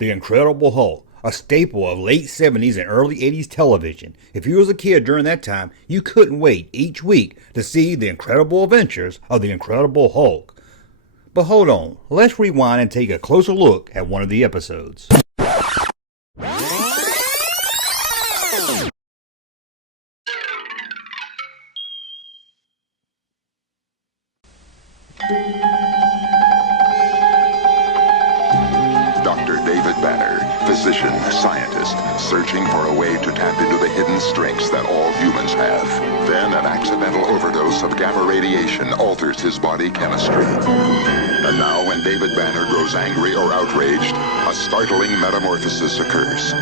The Incredible Hulk, a staple of late 70s and early 80s television. If you was a kid during that time, you couldn't wait each week to see the incredible adventures of the Incredible Hulk. But hold on, let's rewind and take a closer look at one of the episodes. Dr. David Banner, physician, scientist, searching for a way to tap into the hidden strengths that all humans have. Then an accidental overdose of gamma radiation alters his body chemistry. And now when David Banner grows angry or outraged, a startling metamorphosis occurs.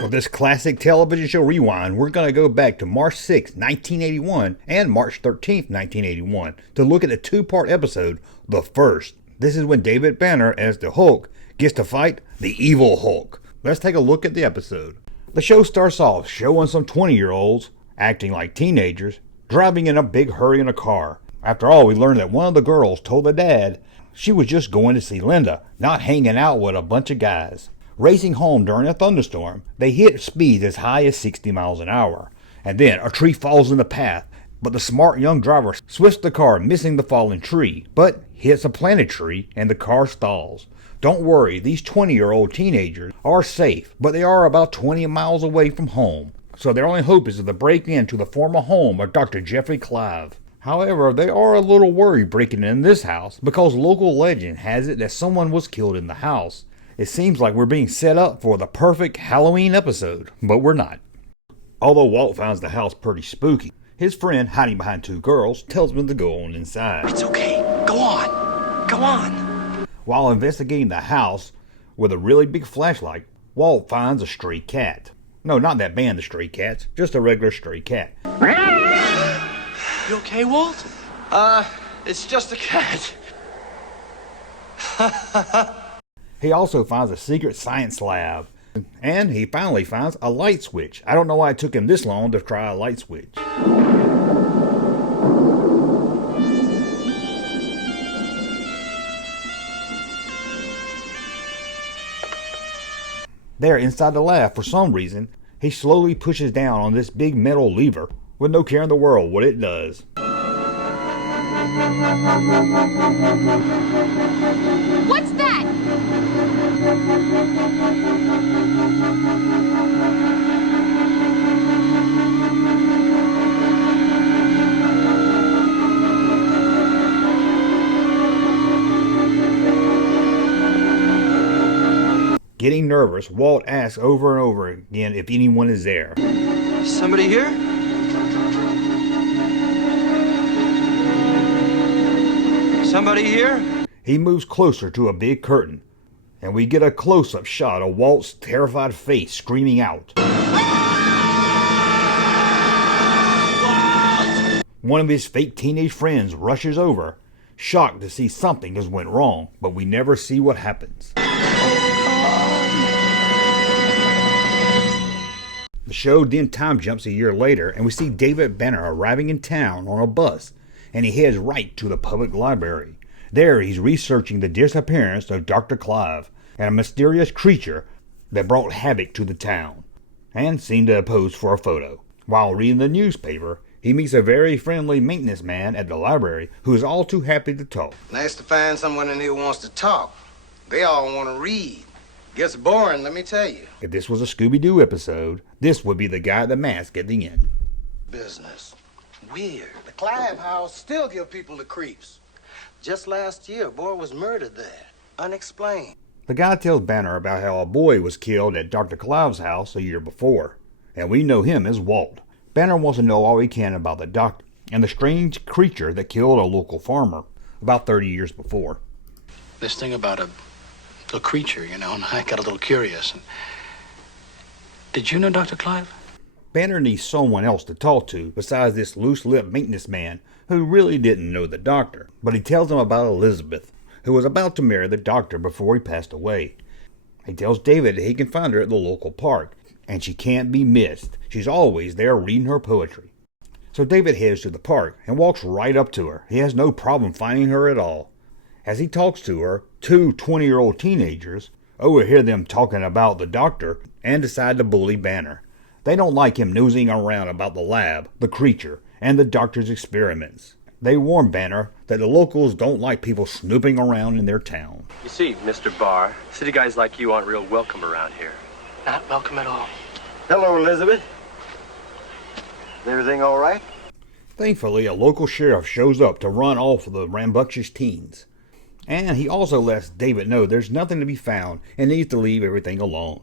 For this classic television show rewind, we're going to go back to March 6, 1981 and March 13, 1981 to look at the two-part episode, The First. This is when David Banner, as the Hulk, gets to fight the evil Hulk. Let's take a look at the episode. The show starts off showing some 20-year-olds acting like teenagers, driving in a big hurry in a car. After all, we learned that one of the girls told the dad she was just going to see Linda, not hanging out with a bunch of guys. Racing home during a thunderstorm, they hit speeds as high as 60 miles an hour. And then a tree falls in the path, but the smart young driver swifts the car, missing the fallen tree, but hits a planted tree and the car stalls. Don't worry, these 20-year-old teenagers are safe, but they are about 20 miles away from home. So their only hope is to break into the former home of Dr. Jeffrey Clive. However, they are a little worried breaking in this house because local legend has it that someone was killed in the house. It seems like we're being set up for the perfect Halloween episode, but we're not. Although Walt finds the house pretty spooky, his friend, hiding behind two girls, tells him to go on inside. It's okay. Go on. Go on. While investigating the house with a really big flashlight, Walt finds a stray cat. No, not that band, the Stray Cats, just a regular stray cat. You okay, Walt? It's just a cat. He also finds a secret science lab. And he finally finds a light switch. I don't know why it took him this long to try a light switch. There, inside the lab, for some reason, he slowly pushes down on this big metal lever with no care in the world what it does. What's that? Getting nervous, Walt asks over and over again if anyone is there. Somebody here? Somebody here? He moves closer to a big curtain, and we get a close-up shot of Walt's terrified face screaming out. One of his fake teenage friends rushes over, shocked to see something has went wrong, but we never see what happens. The show then time jumps a year later, and we see David Banner arriving in town on a bus, and he heads right to the public library. There he's researching the disappearance of Dr. Clive and a mysterious creature that brought havoc to the town, and seemed to pose for a photo. While reading the newspaper, he meets a very friendly maintenance man at the library who is all too happy to talk. Nice to find someone in here who wants to talk. They all want to read. Gets boring, let me tell you. If this was a Scooby-Doo episode, this would be the guy at the mask at the end. Business. Weird. The Clive house still give people the creeps. Just last year, a boy was murdered there. Unexplained. The guy tells Banner about how a boy was killed at Dr. Clive's house a year before, and we know him as Walt. Banner wants to know all he can about the doctor and the strange creature that killed a local farmer about 30 years before. This thing about a creature, you know, and I got a little curious. And did you know Dr. Clive? Banner needs someone else to talk to besides this loose-lipped maintenance man who really didn't know the doctor. But he tells him about Elizabeth, who was about to marry the doctor before he passed away. He tells David that he can find her at the local park, and she can't be missed. She's always there reading her poetry. So David heads to the park and walks right up to her. He has no problem finding her at all. As he talks to her, two 20-year-old teenagers overhear them talking about the doctor and decide to bully Banner. They don't like him nosing around about the lab, the creature, and the doctor's experiments. They warn Banner that the locals don't like people snooping around in their town. You see, Mr. Barr, city guys like you aren't real welcome around here. Not welcome at all. Hello, Elizabeth. Is everything all right? Thankfully, a local sheriff shows up to run off the rambunctious teens. And he also lets David know there's nothing to be found and needs to leave everything alone.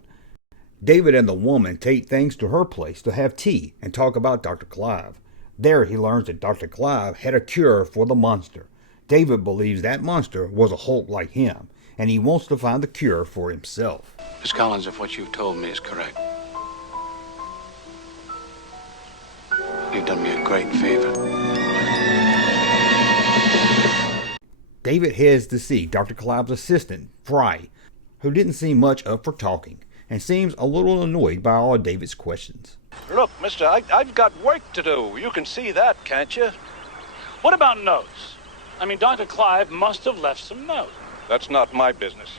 David and the woman take things to her place to have tea and talk about Dr. Clive. There he learns that Dr. Clive had a cure for the monster. David believes that monster was a Hulk like him, and he wants to find the cure for himself. Miss Collins, if what you've told me is correct, you've done me a great favor. David heads to see Dr. Clive's assistant, Fry, who didn't seem much up for talking, and seems a little annoyed by all of David's questions. Look, mister, I've got work to do. You can see that, can't you? What about notes? I mean, Dr. Clive must have left some notes. That's not my business.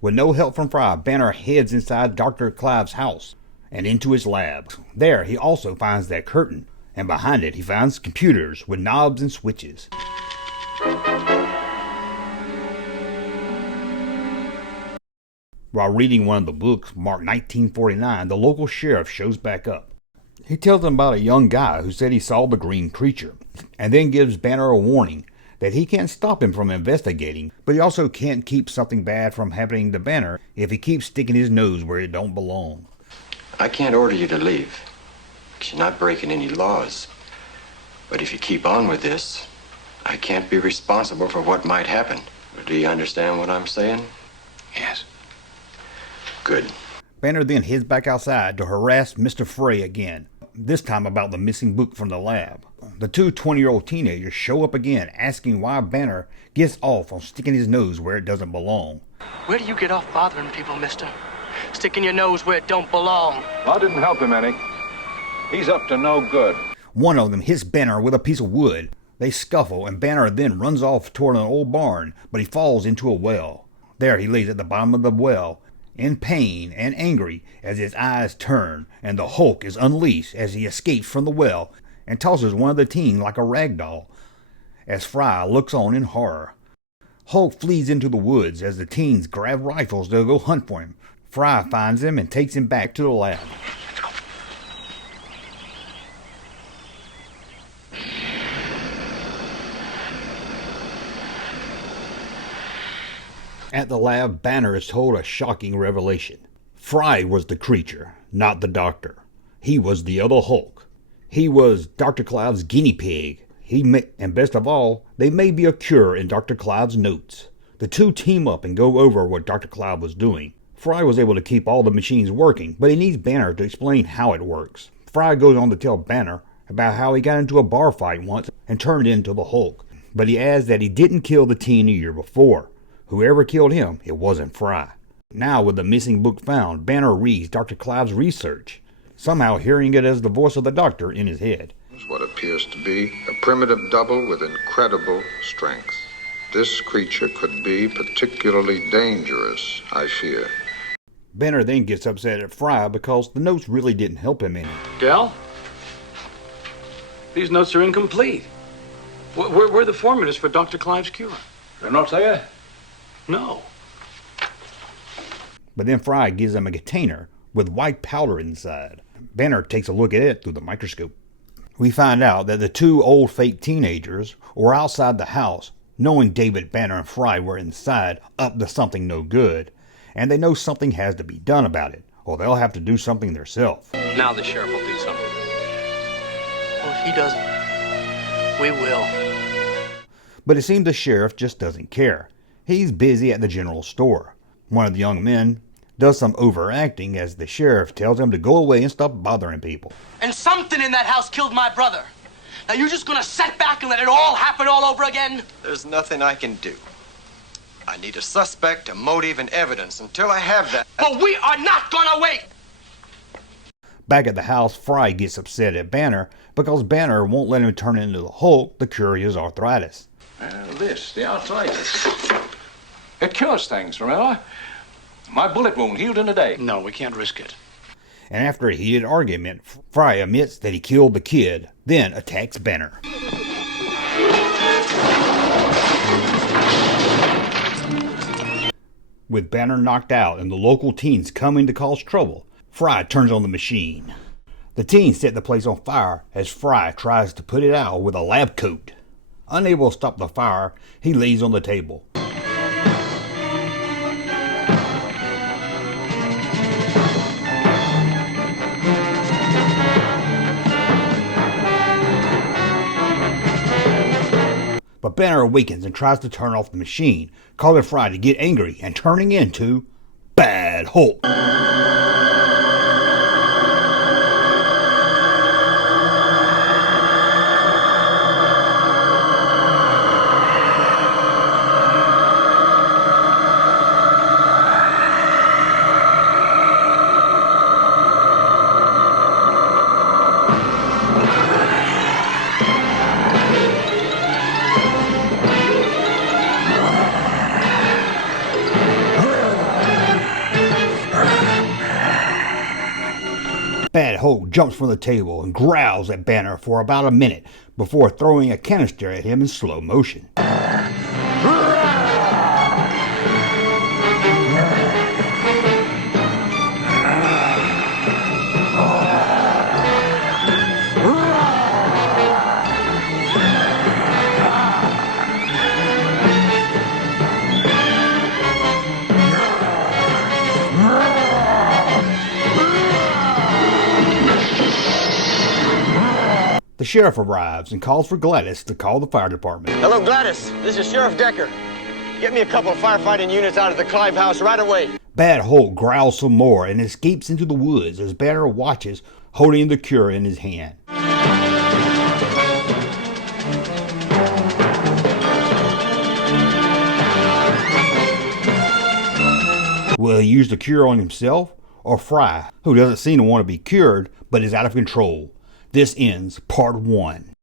With no help from Fry, Banner heads inside Dr. Clive's house and into his lab. There he also finds that curtain, and behind it he finds computers with knobs and switches. While reading one of the books marked 1949, the local sheriff shows back up. He tells them about a young guy who said he saw the green creature, and then gives Banner a warning that he can't stop him from investigating, but he also can't keep something bad from happening to Banner if he keeps sticking his nose where it don't belong. I can't order you to leave, because you're not breaking any laws. But if you keep on with this, I can't be responsible for what might happen. Do you understand what I'm saying? Yes. Good. Banner then heads back outside to harass Mr. Frey again, this time about the missing book from the lab. The two 20-year-old teenagers show up again, asking why Banner gets off on sticking his nose where it doesn't belong. Where do you get off bothering people, mister? Sticking your nose where it don't belong. I didn't help him any. He's up to no good. One of them hits Banner with a piece of wood. They scuffle, and Banner then runs off toward an old barn, but he falls into a well. There he lays at the bottom of the well, in pain and angry as his eyes turn, and the Hulk is unleashed as he escapes from the well and tosses one of the teens like a rag doll, as Fry looks on in horror. Hulk flees into the woods as the teens grab rifles to go hunt for him. Fry finds him and takes him back to the lab. At the lab, Banner is told a shocking revelation. Fry was the creature, not the doctor. He was the other Hulk. He was Dr. Clive's guinea pig. And best of all, there may be a cure in Dr. Clive's notes. The two team up and go over what Dr. Clive was doing. Fry was able to keep all the machines working, but he needs Banner to explain how it works. Fry goes on to tell Banner about how he got into a bar fight once and turned into the Hulk. But he adds that he didn't kill the teen a year before. Whoever killed him, it wasn't Fry. Now, with the missing book found, Banner reads Dr. Clive's research, somehow hearing it as the voice of the doctor in his head. What appears to be a primitive double with incredible strength. This creature could be particularly dangerous, I fear. Banner then gets upset at Fry because the notes really didn't help him any. Del? These notes are incomplete. Where are the formulas for Dr. Clive's cure? They're not there? No. But then Fry gives him a container with white powder inside. Banner takes a look at it through the microscope. We find out that the two old fake teenagers were outside the house, knowing David, Banner, and Fry were inside, up to something no good, and they know something has to be done about it, or they'll have to do something themselves. Now the sheriff will do something. Well, if he doesn't, we will. But it seems the sheriff just doesn't care. He's busy at the general store. One of the young men does some overacting as the sheriff tells him to go away and stop bothering people. And something in that house killed my brother. Now you're just gonna sit back and let it all happen all over again? There's nothing I can do. I need a suspect, a motive, and evidence. Until I have that... But we are not gonna wait! Back at the house, Fry gets upset at Banner because Banner won't let him turn into the Hulk to cure his arthritis. The arthritis. It cures things, remember? My bullet wound healed in a day. No, we can't risk it. And after a heated argument, Fry admits that he killed the kid, then attacks Banner. With Banner knocked out and the local teens coming to cause trouble, Fry turns on the machine. The teens set the place on fire as Fry tries to put it out with a lab coat. Unable to stop the fire, he lays on the table. But Banner awakens and tries to turn off the machine, causing Fry to get angry and turning into Bad Hulk. Bad Hulk jumps from the table and growls at Banner for about a minute before throwing a canister at him in slow motion. The sheriff arrives and calls for Gladys to call the fire department. Hello, Gladys. This is Sheriff Decker. Get me a couple of firefighting units out of the Clive house right away. Bad Hulk growls some more and escapes into the woods as Banner watches, holding the cure in his hand. Will he use the cure on himself or Fry, who doesn't seem to want to be cured but is out of control? This ends part 1.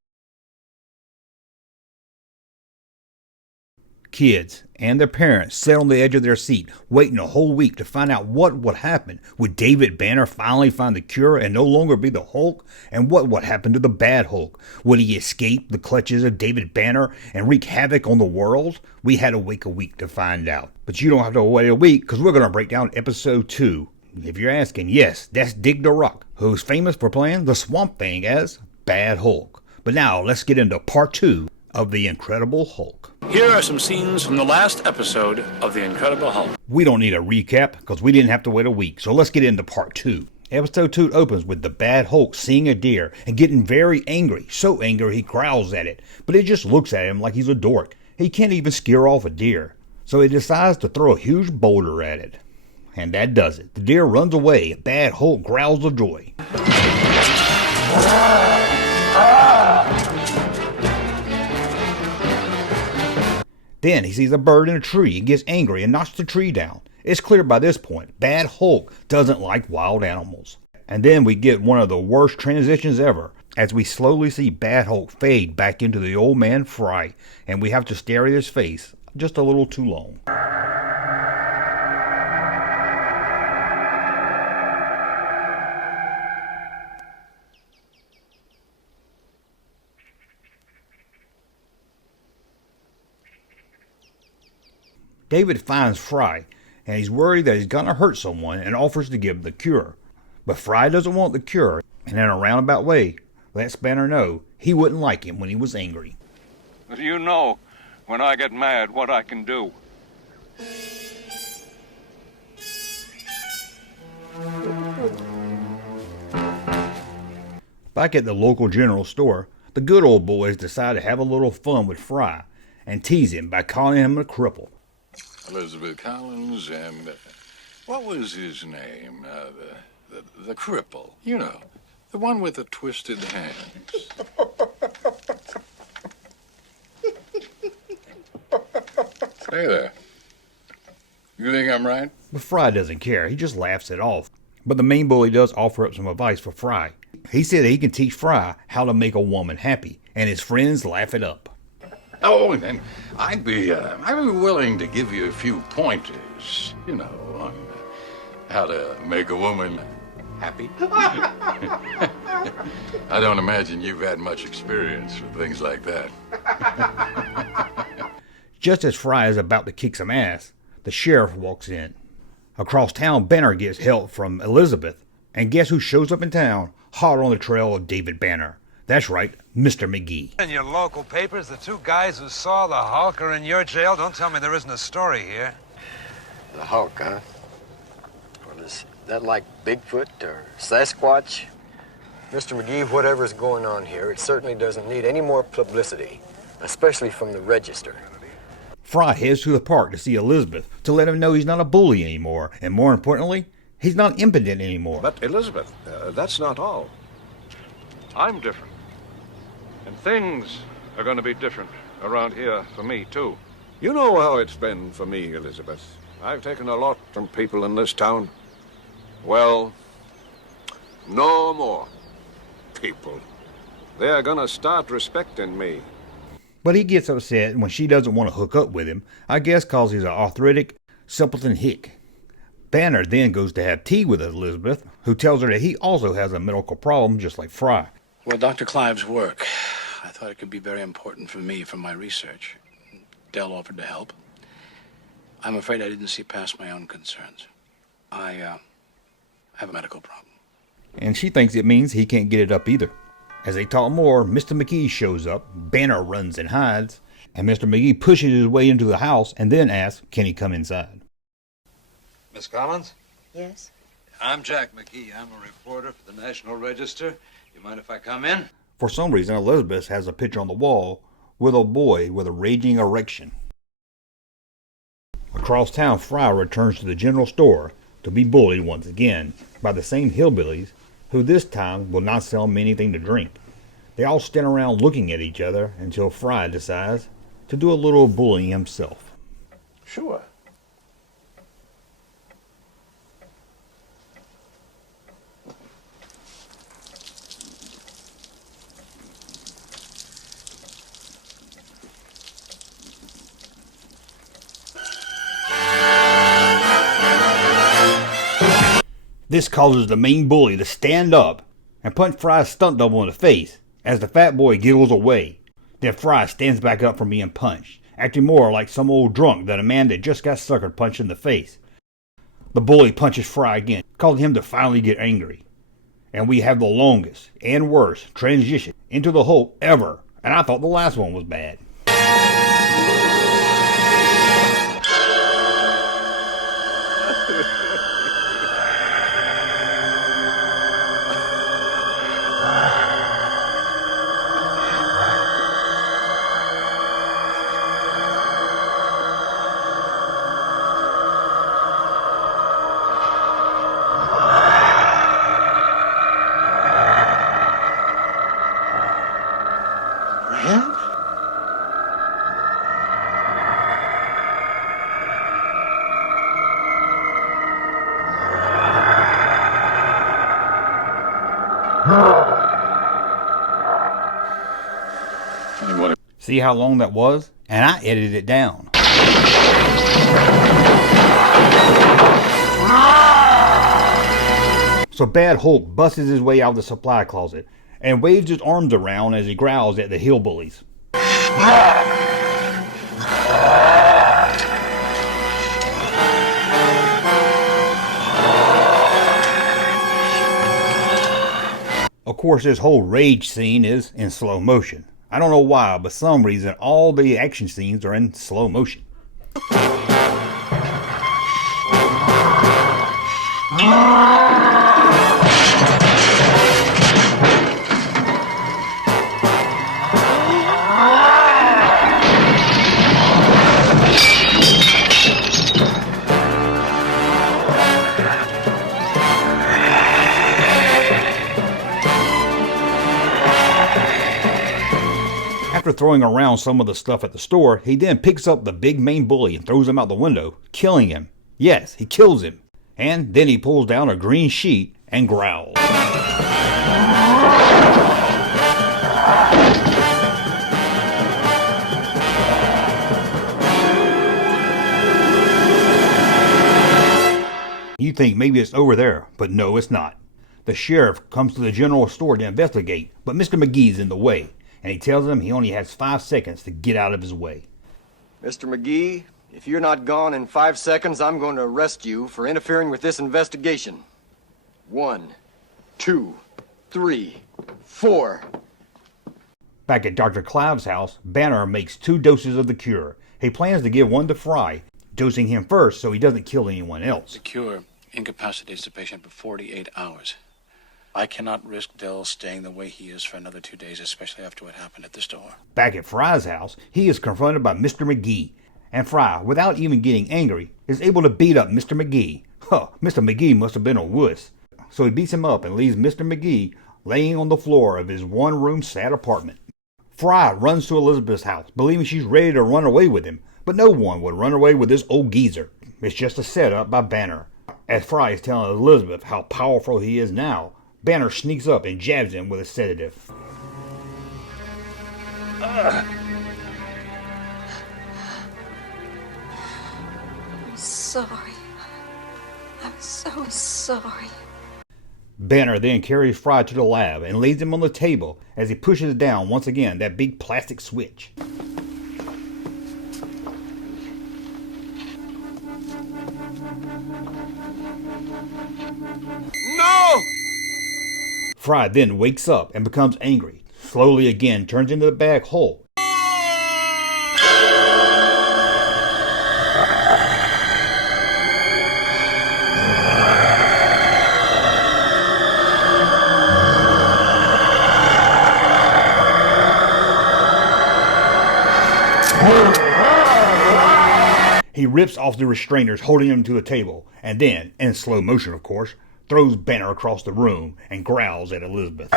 Kids and their parents sat on the edge of their seat, waiting a whole week to find out what would happen. Would David Banner finally find the cure and no longer be the Hulk? And what would happen to the Bad Hulk? Would he escape the clutches of David Banner and wreak havoc on the world? We had to wait a week to find out. But you don't have to wait a week, because we're going to break down episode 2. If you're asking, yes, that's Dig the Rock, who's famous for playing the Swamp Thing as Bad Hulk. But now, let's get into part 2 of The Incredible Hulk. Here are some scenes from the last episode of The Incredible Hulk. We don't need a recap, because we didn't have to wait a week, so let's get into part 2. Episode 2 opens with the Bad Hulk seeing a deer and getting very angry, so angry he growls at it, but it just looks at him like he's a dork. He can't even scare off a deer, so he decides to throw a huge boulder at it. And that does it. The deer runs away. Bad Hulk growls of joy. Then he sees a bird in a tree and gets angry and knocks the tree down. It's clear by this point, Bad Hulk doesn't like wild animals. And then we get one of the worst transitions ever, as we slowly see Bad Hulk fade back into the old man Fry, and we have to stare at his face just a little too long. David finds Fry, and he's worried that he's going to hurt someone and offers to give him the cure. But Fry doesn't want the cure, and in a roundabout way, lets Banner know he wouldn't like him when he was angry. But you know, when I get mad, what I can do. Back at the local general store, the good old boys decide to have a little fun with Fry and tease him by calling him a cripple. Elizabeth Collins and, what was his name? The cripple. You know, the one with the twisted hands. Hey there. You think I'm right? But Fry doesn't care. He just laughs it off. But the main bully does offer up some advice for Fry. He said that he can teach Fry how to make a woman happy, and his friends laugh it up. Oh, then I'd be willing to give you a few pointers, you know, on how to make a woman happy. I don't imagine you've had much experience with things like that. Just as Fry is about to kick some ass, the sheriff walks in. Across town, Banner gets help from Elizabeth, and guess who shows up in town, hot on the trail of David Banner? That's right, Mr. McGee. In your local papers, the two guys who saw the Hulk are in your jail. Don't tell me there isn't a story here. The Hulk, huh? Well, is that like Bigfoot or Sasquatch? Mr. McGee, whatever's going on here, it certainly doesn't need any more publicity, especially from the Register. Fry heads to the park to see Elizabeth to let him know he's not a bully anymore, and more importantly, he's not impotent anymore. But Elizabeth, that's not all. I'm different. And things are going to be different around here for me, too. You know how it's been for me, Elizabeth. I've taken a lot from people in this town. Well, no more people. They're going to start respecting me. But he gets upset when she doesn't want to hook up with him, I guess cause he's an arthritic, simpleton hick. Banner then goes to have tea with Elizabeth, who tells her that he also has a medical problem just like Fry. Well, Dr. Clive's work, I thought it could be very important for me for my research. Dell offered to help. I'm afraid I didn't see past my own concerns. I have a medical problem. And she thinks it means he can't get it up either. As they talk more, Mr. McGee shows up, Banner runs and hides, and Mr. McGee pushes his way into the house and then asks, can he come inside? Miss Collins? Yes? I'm Jack McGee. I'm a reporter for the National Register. You mind if I come in? For some reason, Elizabeth has a picture on the wall with a boy with a raging erection. Across town, Fry returns to the general store to be bullied once again by the same hillbillies who this time will not sell him anything to drink. They all stand around looking at each other until Fry decides to do a little bullying himself. Sure. This causes the main bully to stand up and punch Fry's stunt double in the face as the fat boy giggles away. Then Fry stands back up from being punched, acting more like some old drunk than a man that just got sucker punched in the face. The bully punches Fry again, causing him to finally get angry. And we have the longest and worst transition into the Hulk ever, and I thought the last one was bad. See how long that was? And I edited it down. So Bad Hulk busts his way out of the supply closet and waves his arms around as he growls at the hillbillies. Of course, this whole rage scene is in slow motion. I don't know why, but for some reason all the action scenes are in slow motion. After throwing around some of the stuff at the store, he then picks up the big main bully and throws him out the window, killing him. Yes, he kills him. And then he pulls down a green sheet and growls. You think maybe it's over there, but no, it's not. The sheriff comes to the general store to investigate, but Mr. McGee's in the way, and he tells him he only has 5 seconds to get out of his way. Mr. McGee, if you're not gone in 5 seconds, I'm going to arrest you for interfering with this investigation. 1, 2, 3, 4. Back at Dr. Clive's house, Banner makes 2 doses of the cure. He plans to give one to Fry, dosing him first so he doesn't kill anyone else. The cure incapacitates the patient for 48 hours. I cannot risk Dell staying the way he is for another 2 days, especially after what happened at the store. Back at Fry's house, he is confronted by Mr. McGee, and Fry, without even getting angry, is able to beat up Mr. McGee. Mr. McGee must have been a wuss. So he beats him up and leaves Mr. McGee laying on the floor of his one-room sad apartment. Fry runs to Elizabeth's house, believing she's ready to run away with him, but no one would run away with this old geezer. It's just a setup by Banner. As Fry is telling Elizabeth how powerful he is now, Banner sneaks up and jabs him with a sedative. I'm sorry. I'm so sorry. Banner then carries Fry to the lab and lays him on the table as he pushes down once again that big plastic switch. No! Fry then wakes up and becomes angry, slowly again turns into the bag Hulk. He rips off the restrainers holding him to the table, and then, in slow motion of course, throws Banner across the room and growls at Elizabeth.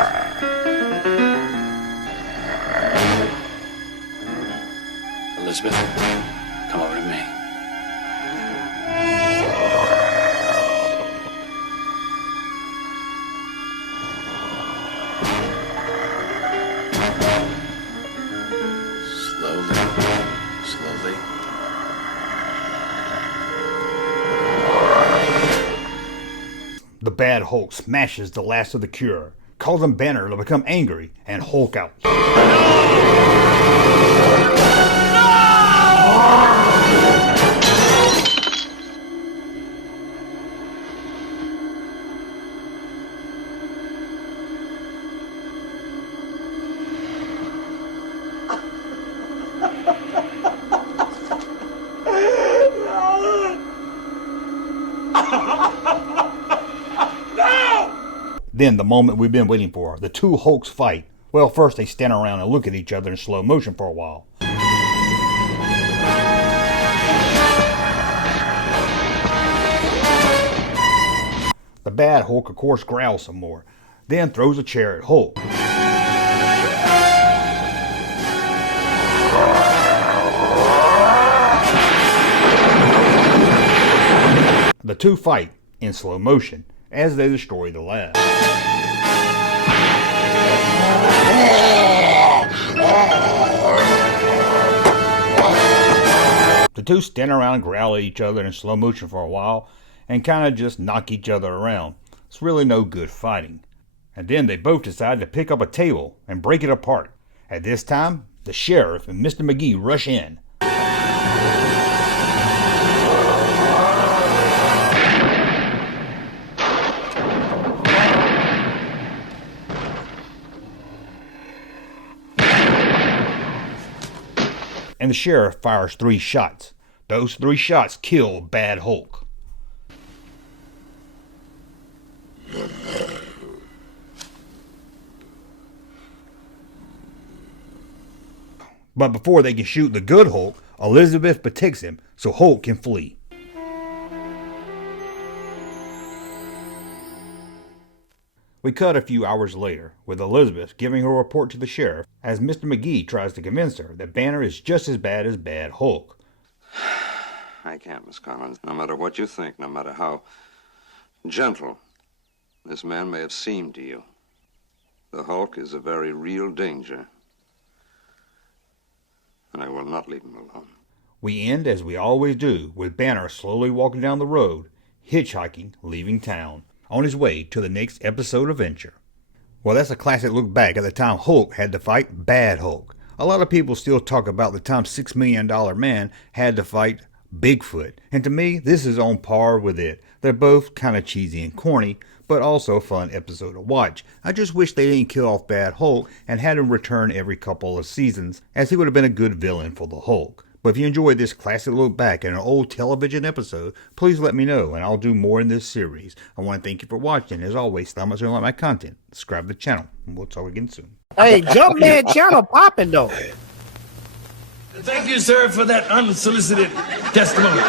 Elizabeth, come over to me. Slowly, slowly. The bad Hulk smashes the last of the cure, causing Banner to become angry and Hulk out. Then the moment we've been waiting for, the 2 Hulks fight. Well, first they stand around and look at each other in slow motion for a while. The bad Hulk of course growls some more, then throws a chair at Hulk. The 2 fight in slow motion as they destroy the lab. The 2 stand around and growl at each other in slow motion for a while and kind of just knock each other around. It's really no good fighting. And then they both decide to pick up a table and break it apart. At this time, the sheriff and Mr. McGee rush in. And the sheriff fires 3 shots. Those 3 shots kill Bad Hulk. But before they can shoot the good Hulk, Elizabeth protects him so Hulk can flee. We cut a few hours later, with Elizabeth giving her report to the sheriff as Mr. McGee tries to convince her that Banner is just as bad as Bad Hulk. I can't, Miss Collins. No matter what you think, no matter how gentle this man may have seemed to you, the Hulk is a very real danger. And I will not leave him alone. We end as we always do, with Banner slowly walking down the road, hitchhiking, leaving town, on his way to the next episode adventure. Well, that's a classic look back at the time Hulk had to fight Bad Hulk. A lot of people still talk about the time $6 Million Man had to fight Bigfoot, and to me, this is on par with it. They're both kind of cheesy and corny, but also a fun episode to watch. I just wish they didn't kill off Bad Hulk and had him return every couple of seasons, as he would have been a good villain for the Hulk. But if you enjoyed this classic look back at an old television episode, please let me know, and I'll do more in this series. I want to thank you for watching. As always, thumbs up if you like my content, subscribe to the channel, and we'll talk again soon. Hey, Junkman channel popping though. Thank you, sir, for that unsolicited testimony.